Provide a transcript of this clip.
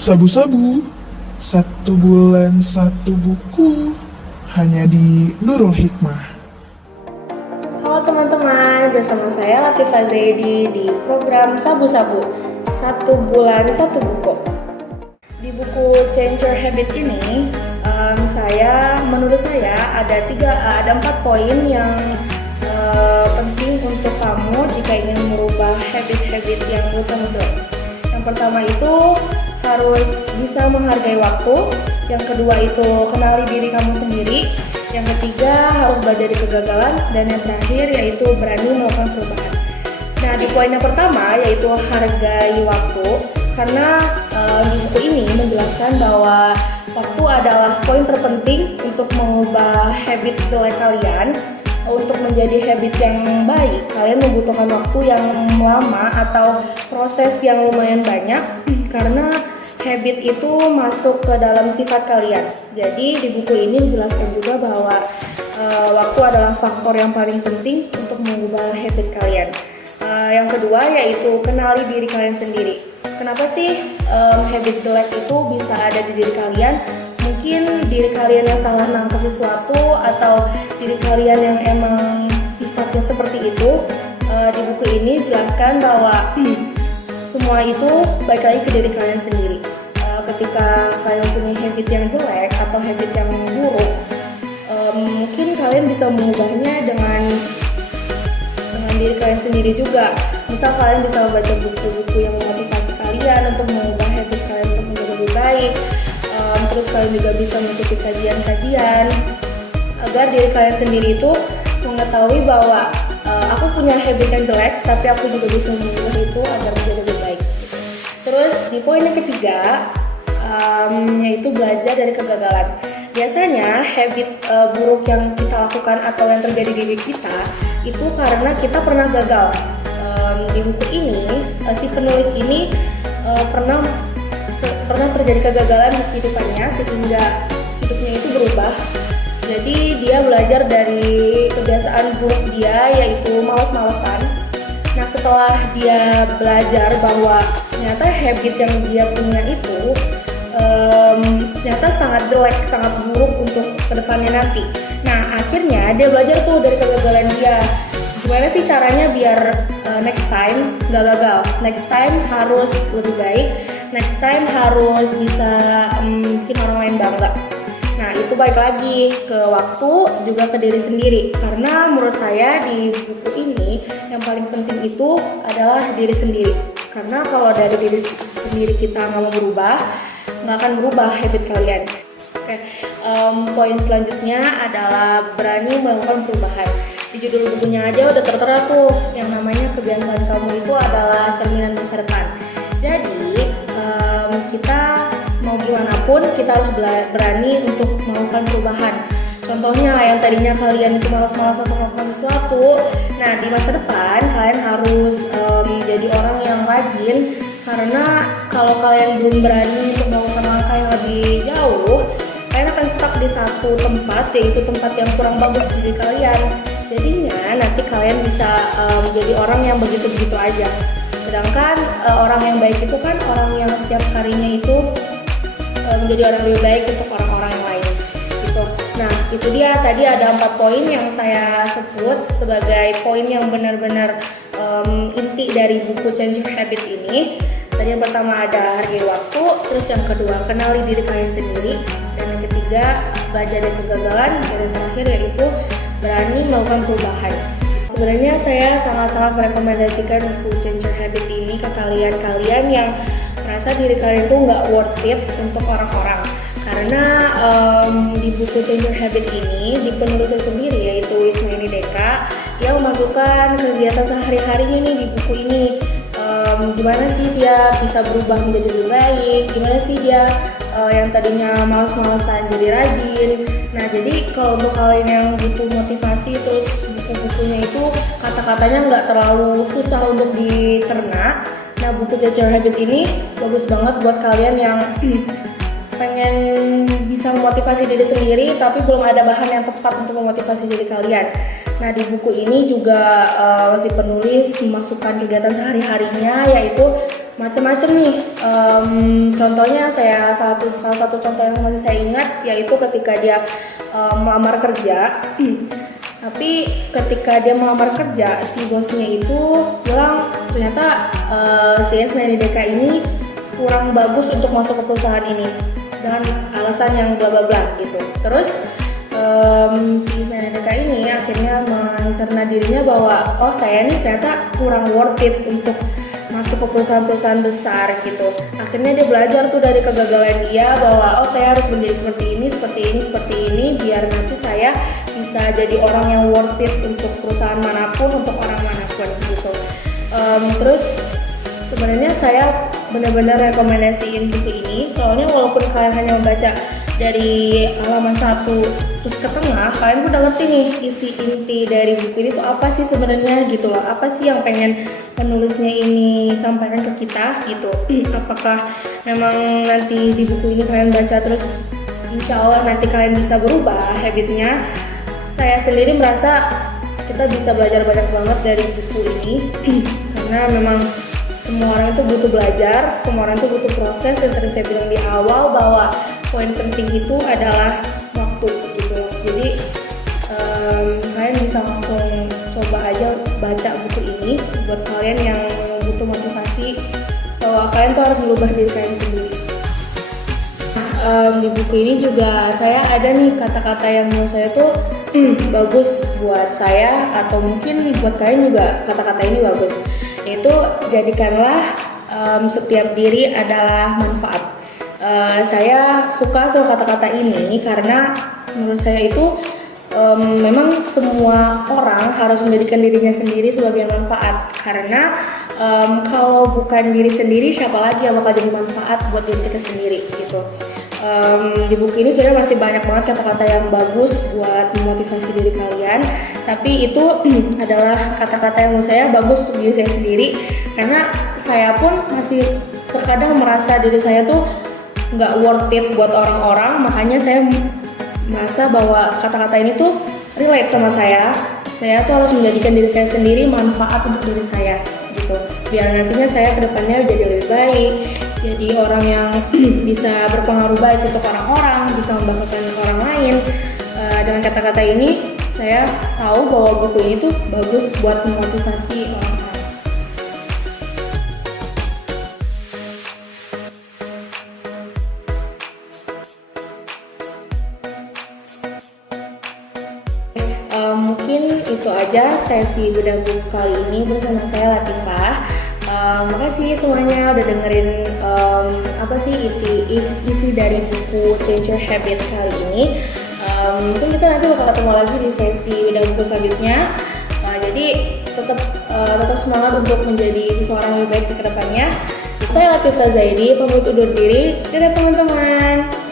Sabu-sabu, 1 bulan 1 buku, hanya di Nurul Hikmah. Halo teman-teman, bersama saya Latifah Zaidi di program Sabu-Sabu 1 bulan 1 buku. Di buku Change Your Habit ini, menurut saya ada 4 poin yang penting untuk kamu jika ingin merubah habit-habit yang tertentu. Yang pertama itu harus bisa menghargai waktu. Yang kedua itu kenali diri kamu sendiri. Yang ketiga harus belajar dari kegagalan. Dan yang terakhir yaitu berani melakukan perubahan. Nah, di poin yang pertama yaitu hargai waktu. Karena di buku ini menjelaskan bahwa waktu adalah poin terpenting untuk mengubah habit jelek kalian. Untuk menjadi habit yang baik, kalian membutuhkan waktu yang lama atau proses yang lumayan banyak karena habit itu masuk ke dalam sifat kalian. Jadi di buku ini dijelaskan juga bahwa waktu adalah faktor yang paling penting untuk mengubah habit kalian. Yang kedua yaitu kenali diri kalian sendiri. Kenapa sih habit jelek itu bisa ada di diri kalian? Mungkin diri kalian yang salah nangkep sesuatu atau diri kalian yang emang sifatnya seperti itu. Di buku ini jelaskan bahwa semua itu balik lagi ke diri kalian sendiri. Ketika kalian punya habit yang jelek atau habit yang buruk, mungkin kalian bisa mengubahnya dengan diri kalian sendiri juga. Misal kalian bisa membaca buku-buku yang memotivasi kalian untuk mengubah habit kalian untuk menjadi lebih baik. Terus kalian juga bisa mengikuti kajian-kajian agar diri kalian sendiri itu mengetahui bahwa aku punya habit yang jelek, tapi aku juga bisa mengubah itu agar menjadi lebih baik. Terus di poin yang ketiga yaitu belajar dari kegagalan. Biasanya habit buruk yang kita lakukan atau yang terjadi di diri kita itu karena kita pernah gagal. Di buku ini si penulis ini pernah terjadi kegagalan di kehidupannya sehingga hidupnya itu berubah. Jadi dia belajar dari kebiasaan buruk dia yaitu malas-malasan. Nah, setelah dia belajar bahwa ternyata habit yang dia punya itu ternyata sangat jelek, sangat buruk untuk kedepannya nanti. Nah, akhirnya dia belajar tuh dari kegagalan dia. Gimana sih caranya biar next time gak gagal, next time harus lebih baik, next time harus bisa bikin orang lain bangga. Nah, itu balik lagi ke waktu, juga ke diri sendiri. Karena menurut saya di buku ini yang paling penting itu adalah diri sendiri. Karena kalau dari diri sendiri kita nggak mau berubah, nggak akan berubah habit kalian. Oke, poin selanjutnya adalah berani melakukan perubahan. Di judul bukunya aja udah tertera tuh yang namanya kebiasaan kamu itu adalah cerminan masa depan. Jadi kita mau gimana pun kita harus berani untuk melakukan perubahan. Contohnya yang tadinya kalian itu malas-malas untuk melakukan sesuatu, nah di masa depan kalian harus menjadi orang yang rajin. Karena kalau kalian belum berani untuk melakukan langkah yang lebih jauh, kalian akan stuck di satu tempat, yaitu tempat yang kurang bagus di diri kalian. Jadinya nanti kalian bisa menjadi orang yang begitu-begitu aja. Sedangkan orang yang baik itu kan orang yang setiap harinya itu menjadi orang lebih baik untuk orang-orang yang lain gitu. Nah, itu dia tadi ada 4 poin yang saya sebut sebagai poin yang benar-benar inti dari buku Change Your Habit ini. Tadi yang pertama ada hargai waktu, terus yang kedua kenali diri kalian sendiri, dan yang ketiga belajar dari kegagalan, dan yang terakhir yaitu berani melakukan perubahan. Sebenarnya saya sangat-sangat merekomendasikan buku Change Your Habit ini ke kalian yang merasa diri kalian itu nggak worth it untuk orang-orang. Karena di buku Change Your Habit ini, di penulisnya sendiri yaitu Ismaili Deka, dia memadukan kegiatan sehari-harinya nih di buku ini. Gimana sih dia bisa berubah menjadi lebih baik, gimana sih dia yang tadinya malas-malasan jadi rajin. Nah, jadi kalau untuk kalian yang butuh motivasi, terus buku-bukunya itu kata-katanya nggak terlalu susah untuk dicerna. Nah, buku Change Your Habit ini bagus banget buat kalian yang pengen bisa memotivasi diri sendiri tapi belum ada bahan yang tepat untuk memotivasi diri kalian. Nah, di buku ini juga si penulis memasukkan kegiatan sehari-harinya, yaitu macam-macam nih. Contohnya salah satu contoh yang masih saya ingat yaitu ketika dia melamar kerja. Tapi ketika dia melamar kerja, si bosnya itu bilang ternyata si SNIDK ini kurang bagus untuk masuk ke perusahaan ini dengan alasan yang bla bla bla gitu. Terus si SNIDK ini akhirnya mencerna dirinya bahwa oh saya nih ternyata kurang worth it untuk masuk ke perusahaan-perusahaan besar gitu. Akhirnya dia belajar tuh dari kegagalan dia bahwa oh saya harus menjadi seperti ini biar nanti saya bisa jadi orang yang worth it untuk perusahaan manapun, untuk orang manapun gitu. Terus sebenarnya saya benar-benar rekomendasiin buku ini soalnya walaupun kalian hanya membaca dari halaman 1 terus ke tengah, kalian udah ngerti nih isi inti dari buku ini tuh apa sih sebenarnya gitu loh. Apa sih yang pengen penulisnya ini sampaikan ke kita gitu. Apakah memang nanti di buku ini kalian baca terus insya Allah nanti kalian bisa berubah habitnya. Saya sendiri merasa kita bisa belajar banyak banget dari buku ini karena memang semua orang itu butuh belajar, semua orang itu butuh proses. Yang tadi saya bilang di awal bahwa poin penting itu adalah waktu gitu. Jadi kalian bisa langsung coba aja baca buku ini buat kalian yang butuh motivasi bahwa kalian tuh harus merubah diri kalian sendiri. Di buku ini juga saya ada nih kata-kata yang menurut saya tuh bagus buat saya atau mungkin buat kalian juga kata-kata ini bagus, yaitu jadikanlah setiap diri adalah manfaat. Saya suka sama kata-kata ini karena menurut saya itu memang semua orang harus menjadikan dirinya sendiri sebagai manfaat karena kalau bukan diri sendiri siapa lagi yang bakal jadi manfaat buat diri kita sendiri gitu. Di buku ini sebenarnya masih banyak banget kata-kata yang bagus buat memotivasi diri kalian, tapi itu adalah kata-kata yang menurut saya bagus untuk diri saya sendiri karena saya pun masih terkadang merasa diri saya tuh nggak worth it buat orang-orang, makanya saya merasa bahwa kata-kata ini tuh relate sama saya tuh harus menjadikan diri saya sendiri manfaat untuk diri saya gitu, biar nantinya saya kedepannya jadi lebih baik, jadi orang yang bisa berpengaruh baik untuk orang-orang, bisa membanggakan orang lain. Dengan kata-kata ini saya tahu bahwa buku ini tuh bagus buat memotivasi orang-orang. Mungkin itu aja sesi bedah buku kali ini bersama saya Latifah. Makasih semuanya udah dengerin apa sih isi dari buku Change Your Habit kali ini. Mungkin kita nanti bakal ketemu lagi di sesi bedah buku selanjutnya. Jadi tetap semangat untuk menjadi seseorang yang lebih baik ke depannya. Saya Latifah Zaidi, pamit undur diri. Dadah teman-teman.